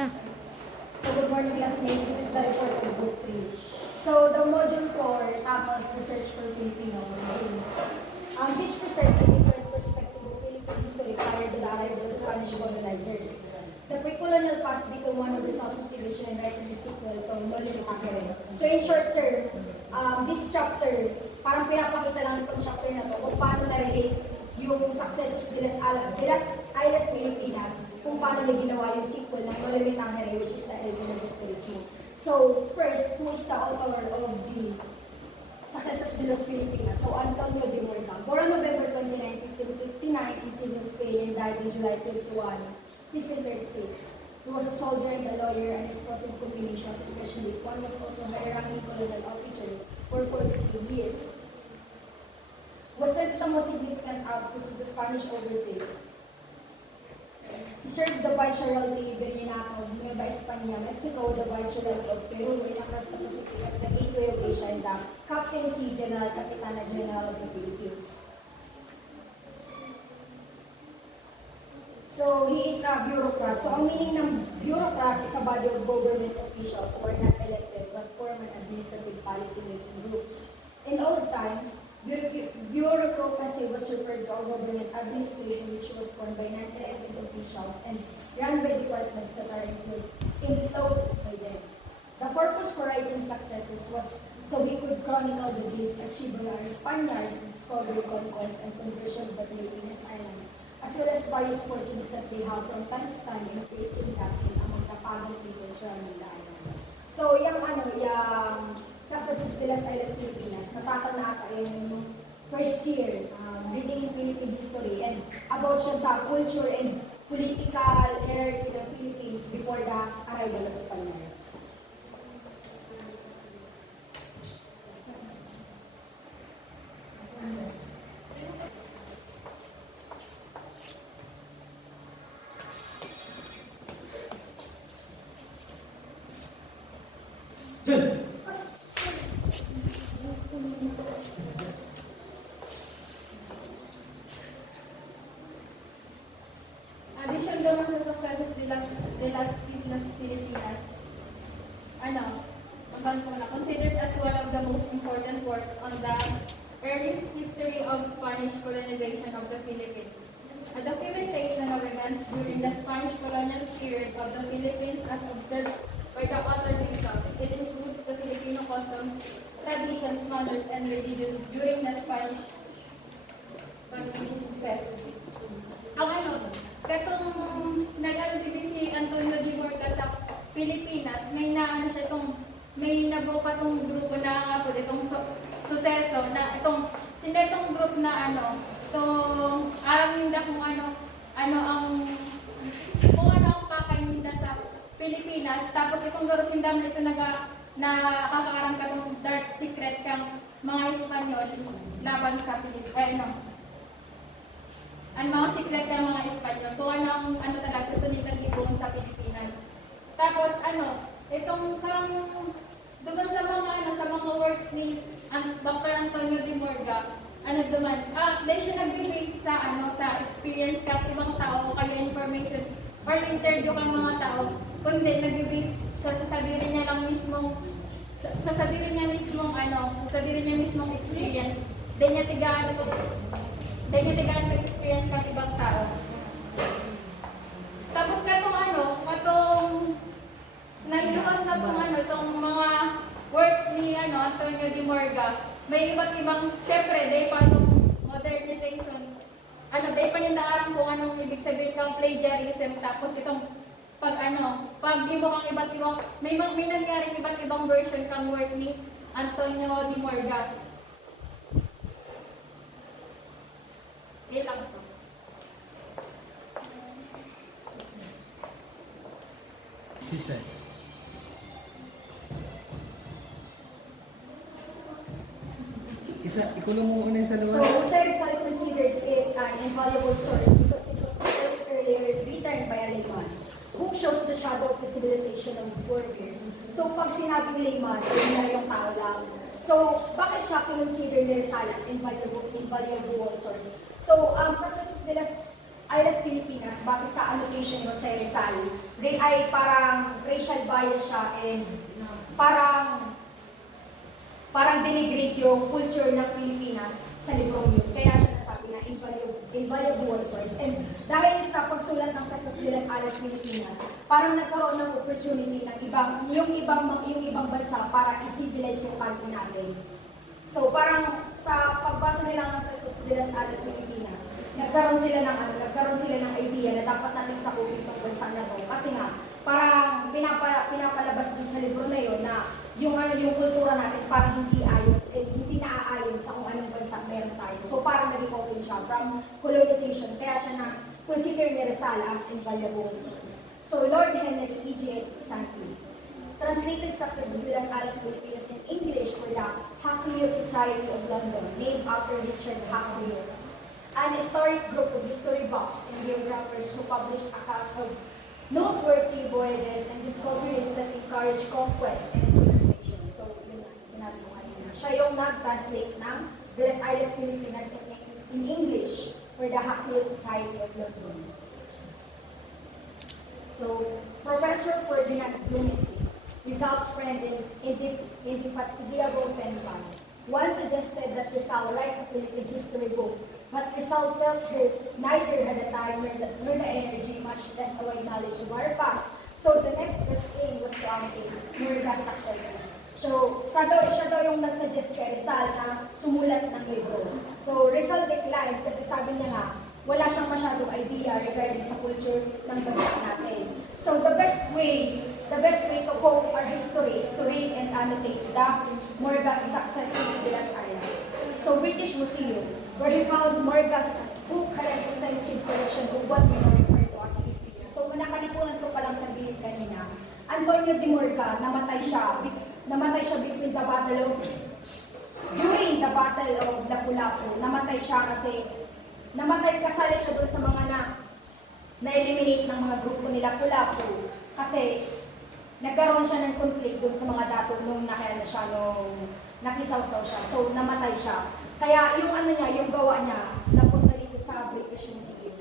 na. So good morning classmates, this is the report of book 3. So the module 4 tackles the search for Filipino origins. This presents a different perspective of Philippine history prior to the arrival of Spanish colonizers. The pre-colonial past became one of the sources of tradition and writing the sequel to Lawor. So in short term, this chapter, parang pinapakita lang itong chapter na to kung paano na-relate yung successos de las Islas Pilipinas, kung paano na ginawa yung sequel ng Lawor, which is the Elvin Historismo. So first, who is the author of the Successos de las Pilipinas? So Antonio de Morga, born on November 29, 1559 in Cebu, Spain, and died in July 21, 1636. He was a soldier and a lawyer, and explosive combination, especially one was also high-ranking colonial officer for 42 years. Was sent to the most significant outpost of the Spanish overseas. He served the Viceroyalty Virreinato of Nueva España, Mexico, the Viceroyalty of Peru, and across the Pacific at the Gateway of Asia, and the Captaincy General, Capitana General of the Philippines. So, he is a bureaucrat. So, ang meaning ng bureaucrat is a body of government officials who are not elected but form an administrative policy-making groups. In old times, bureaucracy was referred to a government administration which was formed by non-elected officials and run by departments that are employed by them. The purpose for writing Successos was so he could chronicle the deeds achieved by our Spaniards in discovery, conquest, and conversion of the Philippines Island, as well as various fortunes that they have from time to time in creating gaps among the pagan people surrounding the island. So, yung Successos de las Islas Pilipinas, natakal na ata yung first year, reading Philippine history, and about siya sa culture and political hierarchy ng Philippines before the arrival of Spaniards. Addition naman sa Successos de las Islas Pilipinas, considered as one of the most important works on the early history of Spanish colonization of the Philippines. A documentation of events during the Spanish colonial period of the Philippines as observed by the author himself. It includes the Filipino customs, traditions, manners, and religions during the Spanish Fest. Katong nag-alibig si Antonio de Morga sa Pilipinas, may nabuka tong grupo na itong suseso na itong group na itong araw kung ang kakainin sa Pilipinas, tapos itong garusindam na ito nakakakarang ka itong dark secret kang mga Espanyol laban sa Pilipinas. Ang mga secret ng mga Espanyol, kung ano talaga gusto nilang ibuon sa Pilipinas. Tapos itong duman sa mga works ni Dr. Antonio de Morga, dahil siya nag-base sa experience ka ibang tao, kaya information or interview kang mga tao, kundi nag-base siya sasabihin niya mismong experience, dahil niya tigaan ng experience ng ibang tao. Tapos katong nailuwas na itong mga works ni Antonio de Morga, may iba't ibang, syempre, dahil pa itong modernization, dahil pa yung naarang kung anong ibig sabihin kang plagiarism, tapos itong pag di mo kang iba't ibang, may nangyaring iba't ibang version kang work ni Antonio de Morga. Ilang to. Isa. Ikulong mo muna sa luwa. So, Jose Rizal considered it an invaluable source because it was first earlier written by a layman who shows the shadow of the civilization of foreigners. So, pag sinabi ni layman, yun na yung tao lang. So, bakit siya consider ni Rizal as invaluable source? So, Successos de las Islas Pilipinas, base sa annotation ni Jose Rizal, ay parang racial bias siya and parang denigrate yung culture ng Pilipinas sa librong yun. Kaya siya nasabi na invaluable source. And dahil sa pagsulat ng Census de las Alas Pilipinas, parang nagkaroon ng opportunity ng yung ibang bansa para i-civilize yung country natin. So parang sa pagbasa nila ng Census de las Alas Pilipinas, nagkaroon sila ng idea na dapat natin sakupin itong bansa na to. Kasi nga, parang pinapalabas din sa libro na yun na yung kultura natin parang hindi ayos and hindi naaayon sa kung anong bansa meron tayo. So parang naging open siya from colonization. Kaya siya na consider ni Rizal as invaluable source. So Lord Henry E.G.S. Stanley translated Successos de las Alas Pilipinas in English for the Hakluyt Society of London, named after Richard Hakluyt, an historic group of history buffs and biographers who published accounts of noteworthy voyages and discoveries that encourage conquest and colonization. So, yun na, sinabi ko kanina. Siya yung nag-translate ng De las Islas Pilipinas in English for the Hakluyt Society of London. So, Professor Ferdinand Blumenthal, Rizal's friend and indefatigable pen pal, once suggested that Rizal write a Philippine history book, but Rizal felt neither had the time nor the energy, much less a wide knowledge of our past. So the next best thing was to annotate Murga's successors. So siya daw yung nag-suggest kay Rizal na sumulat ng libro. So Rizal declined kasi sabi niya nga, wala siyang masyadong idea regarding sa culture ng bansa natin. So the best way to cope our history is to read and annotate the Murga's Successos de las Islas. So British Museum, where he found Murga's book had an extensive collection of what we now refer to as Pilipinas. So nakalipunan ko palang sabihin kanina, Antonio de Murga, namatay siya during the Battle of Lapu-Lapu. Namatay siya kasi kasali siya doon sa mga na-eliminate ng mga grupo ni Lapu-Lapu kasi nagkaroon siya ng conflict doon sa mga dato nung nakisaw-saw siya. So namatay siya. Kaya yung yung gawa niya, napunta dito sa British Museum.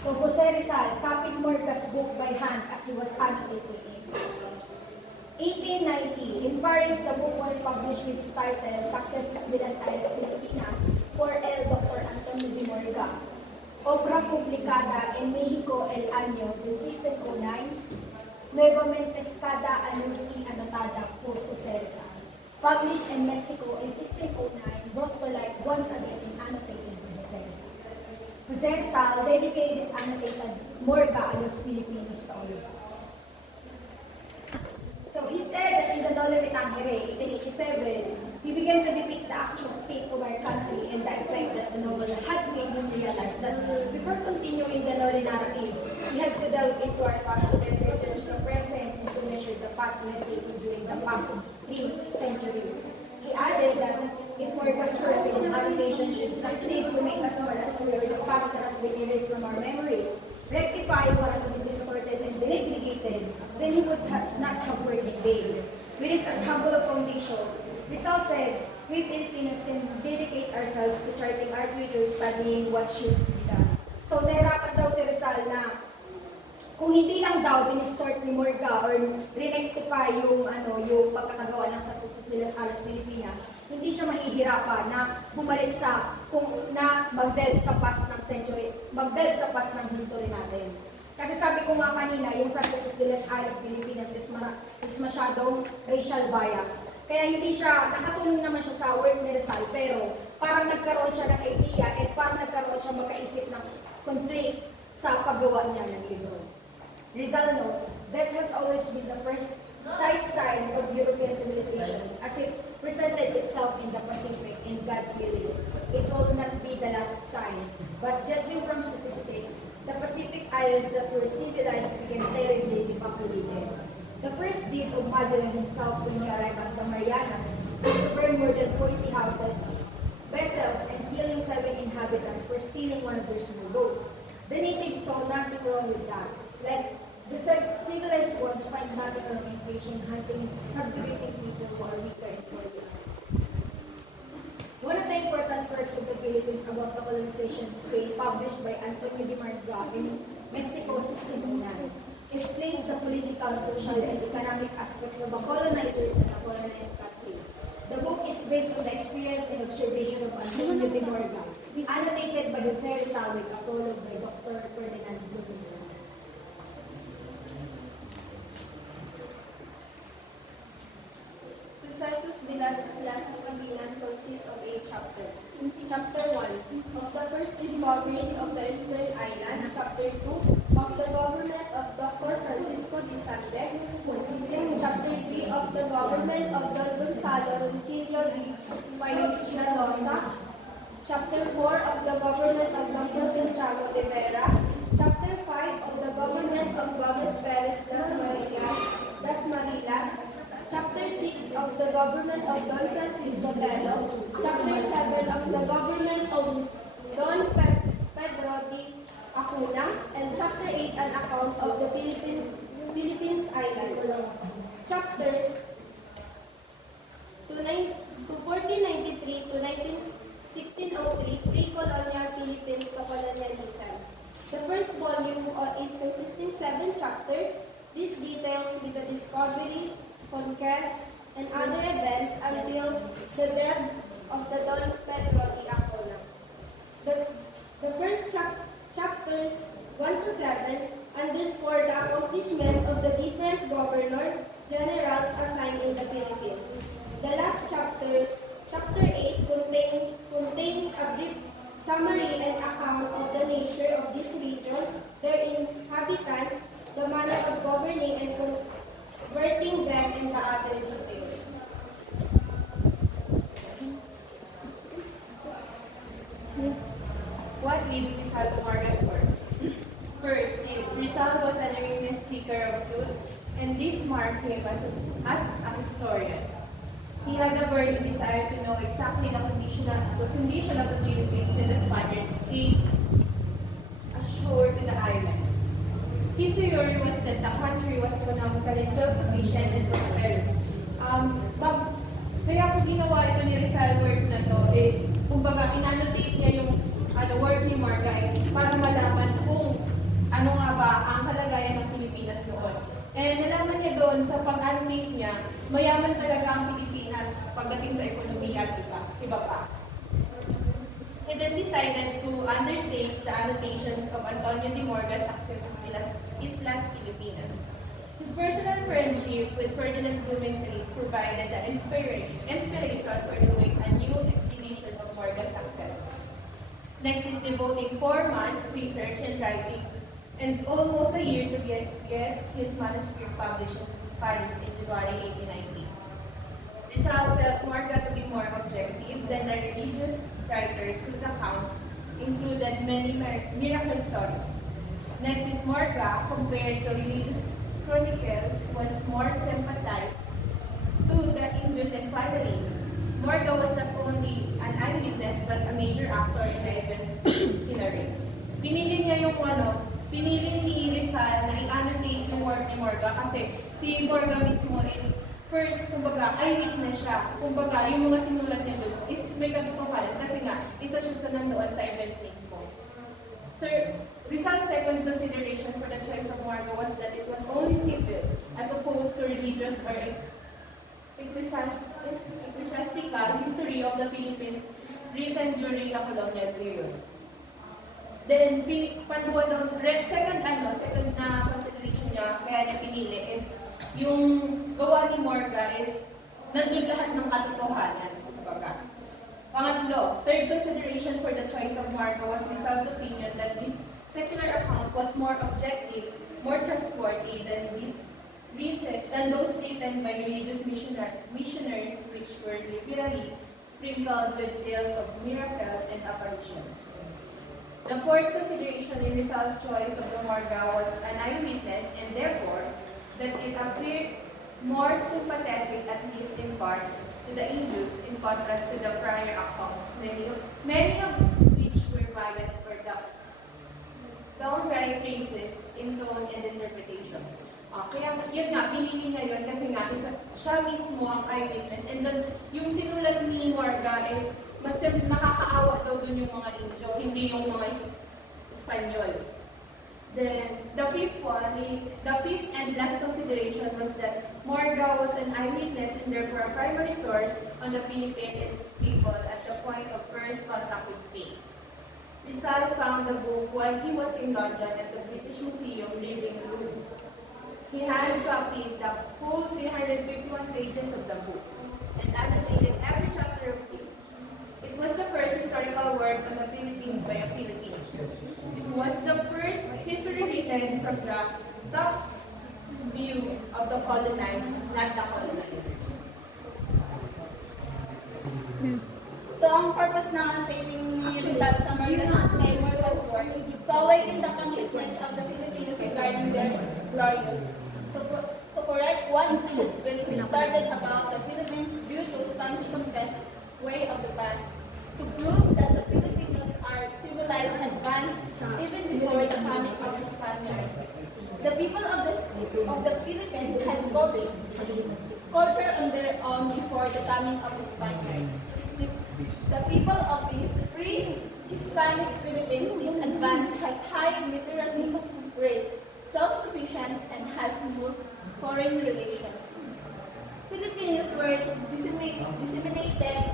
So Jose Rizal copied Murga's book by hand as he was annotating it. 1890, in Paris, the book was published with its title, Successos de las Islas Pilipinas, por el Dr. Antonio de Murga. Obra publicada en Mexico el año del 1609, nuevamente cada años y anotada por Jose Rizal. Published in Mexico in 1609, brought to light once again and annotated by Jose Rizal. Jose Rizal dedicated his annotated Murga a los Filipinos to all of us. So he said that in the Dolores Tangere, 1887, he began to depict the actual state of our country and the effect that the novel had made him realize that before continuing the Noli narrative, he had to delve into our past to better judge the present and to measure the path we had taken during the past 3 centuries. He added that if Murga's work in his annotation should succeed to make us more aware of the past that has been erased from our memory, rectify what has been distorted and delegated, then he would not have worked in vain. With this as humble a foundation, Rizal said, we Filipinos can dedicate ourselves to charting our future, studying what should be done. So nahirapan daw si Rizal na kung hindi lang daw binistort ni Murga or re-rectify yung pagkakagawa ng Successos de las Alas Pilipinas, hindi siya mahihirapan na bumalik mag-delve sa past ng century, mag-delve sa past ng history natin. Kasi sabi ko nga kanina, yung Successos de las Alas Pilipinas is masyadong racial bias. Kaya hindi siya, nakatulong naman siya sa work ni Rizal, pero parang nagkaroon siya ng idea at parang nagkaroon siya makaisip ng conflict sa paggawa niya ng libro. Rizal note, that has always been the first sight sign of European civilization as it presented itself in the Pacific, and God willing, it will not be the last sign. But judging from statistics, the Pacific islands that were civilized became terribly depopulated. The first deed of Magellan himself when he arrived at the Marianas was to burn more than 40 houses, vessels, and killing 7 inhabitants for stealing one of their small boats. The natives saw nothing wrong with that. Let the civilized ones find nothing wrong in fishing, hunting, and subjugating people who are weaker and poorer. One of the important Records of the Philippines About the Colonization of Spain, published by Antonio de Marga in Mexico, 1609, explains the political, social, and economic aspects of the colonizers and the colonized country. The book is based on the experience and observation of Antonio de Marga, annotated by Jose Rizal with a prologue by Dr. Ferdinand Bruno. Sucesos de las Islas Filipinas consists of 8 chapters. Chapter 1, of the first discoveries of the Eastern Island. Chapter 2, of the government of Dr. Francisco de Sandec. Chapter 3, of the government of Don Gonzalo Ronquillo Pinoza. Chapter 4, of the government of Dr. Santiago de Vera. Chapter 5, of the government of Gomez Perez das Marilas. Chapter 6 of the government of Don Francisco Tello. Chapter 7 of the government of Don Pedro de Acuna. And Chapter 8 an account of the Philippines Islands. Chapters 1493 to 1603, pre-colonial Philippines to colonialism. The first volume is consisting 7 chapters. This details with the discoveries, conquests, and other events until the death of the Don Pedro de Acuna. The first chapters 1 to 7 underscore the accomplishment of the different governor-generals assigned in the Philippines. The last chapters, chapter 8, contains a brief summary and account of the nature of this region, their inhabitants, the manner of governing and converting them, and the other details. What leads Rizal to Marga's work? First is Rizal was an eyewitness seeker of truth, and this marked him as a historian. He had a burning desire to know exactly the condition of the Philippines when the Spaniards came ashore to the islands. His theory was that the country was economically self-sufficient and prosperous. Kaya kung ginawa ito ni Rizal work na to is, kumbaga, inannotate niya yung work ni Marga para malaman kung ano nga ba ang kalagayan ng Pilipinas noon. And nalaman niya doon sa pag-annotate niya, mayaman talaga ang Pilipinas pagdating sa ekonomiya at iba pa. He then decided to undertake the annotations of Antonio de Morga's successes in las Islas Filipinas. His personal friendship with Ferdinand Blumentritt provided the inspiration for doing a new edition of Morga's successes. Next is devoting 4 months research and writing and almost a year to get his manuscript published in Paris in January 1890. Rizal felt Morga to be more objective than the religious writers whose accounts included many miracle stories. Next is Morga, compared to religious chronicles, was more sympathized to the Indians, and finally, Morga was not only an eyewitness but a major actor in the events he narrates. Pinili ni Rizal na i-annotate yung work ni Morga kasi si Morga mismo is first, kumbaga, eyewitness siya. Kumbaga, yung mga sinulat niya doon is may katotohanan kasi nga, isa siya sa nandoon sa event mismo. Third, Rizal's second consideration for the choice of Morga was that it was only civil as opposed to religious or ecclesiastical history of the Philippines written during the colonial period. Then, second na consideration niya, kaya niya pinili is yung gawa ni Morga is nandun lahat ng katotohanan. Pangatlo, third consideration for the choice of Morga was Rizal's opinion that this secular account was more objective, more trustworthy than those written by religious missionaries, which were literally sprinkled with tales of miracles and apparitions. The fourth consideration in Rizal's choice of the Morga was an eyewitness, and therefore that it appeared more sympathetic, at least in parts, to the Indians in contrast to the prior accounts, many of which were biased for the downright racist in tone and interpretation. Kaya yun nga, pinili niya yun kasi nga siya mismo ang eyewitness. And then, yung sinulat ni Morga is mas nakakaawa daw dun yung mga Indio, hindi yung mga Espanyol. Then, the fifth and last consideration was that Morga was an eyewitness and therefore a primary source on the Philippines people at the point of first contact with Spain. Rizal found the book while he was in London at the British Museum Living Room. He had copied the full 351 pages of the book and annotated every chapter of it. It was the first historical work on the Philippines by a Filipino. It was the first history written from the top view of the colonized, not the colonizers. So, ang purpose ng taping ni Rizal sa Morga's work, to awaken the consciousness of the Filipinos regarding their glorious, to correct what has been restarted about the Philippines due to Spanish conquest way of the past, to prove that the Filipinos are civilized and advanced even before the coming of the Spaniard. The people of the Philippines had culture on their own before the coming of the Spaniards. The people of the pre-Hispanic Philippines is advanced, has high literacy rate, self-sufficient, and has smooth foreign relations. Filipinos were disseminated,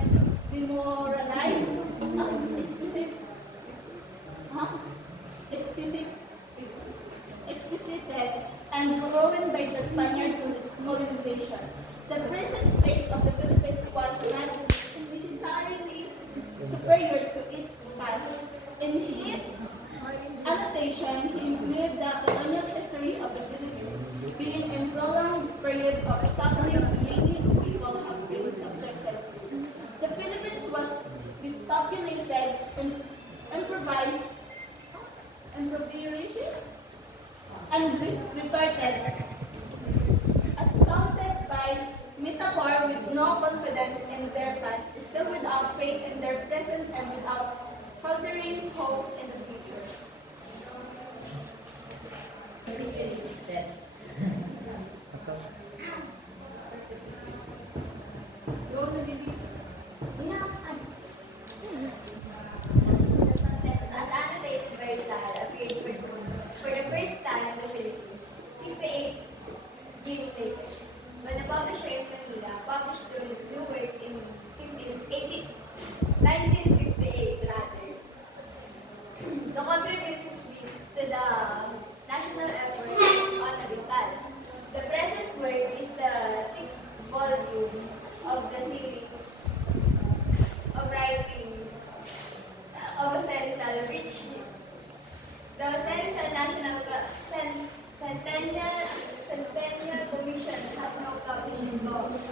demoralized, exquisited, and ruined by the Spaniard colonization. The present state of the Philippines was not necessarily superior to its past. In his annotation, he included the colonial history of the Philippines, being a prolonged period of suffering many people have been subjected to. The Philippines was depopulated and improvised, and retorted, astounded by metaphor with no confidence in their past, still without faith in their present, and without faltering hope in the future. Go to the As annotated by Rizal appeared for the first time in the Philippines 68 years later, when the publisher in Manila published the new work in 1958 rather. To contribute his bit to the national effort on Rizal. The present work is the sixth volume of the series of writings of Jose Rizal, which the Jose Rizal National Centennial Commission has now published in laws.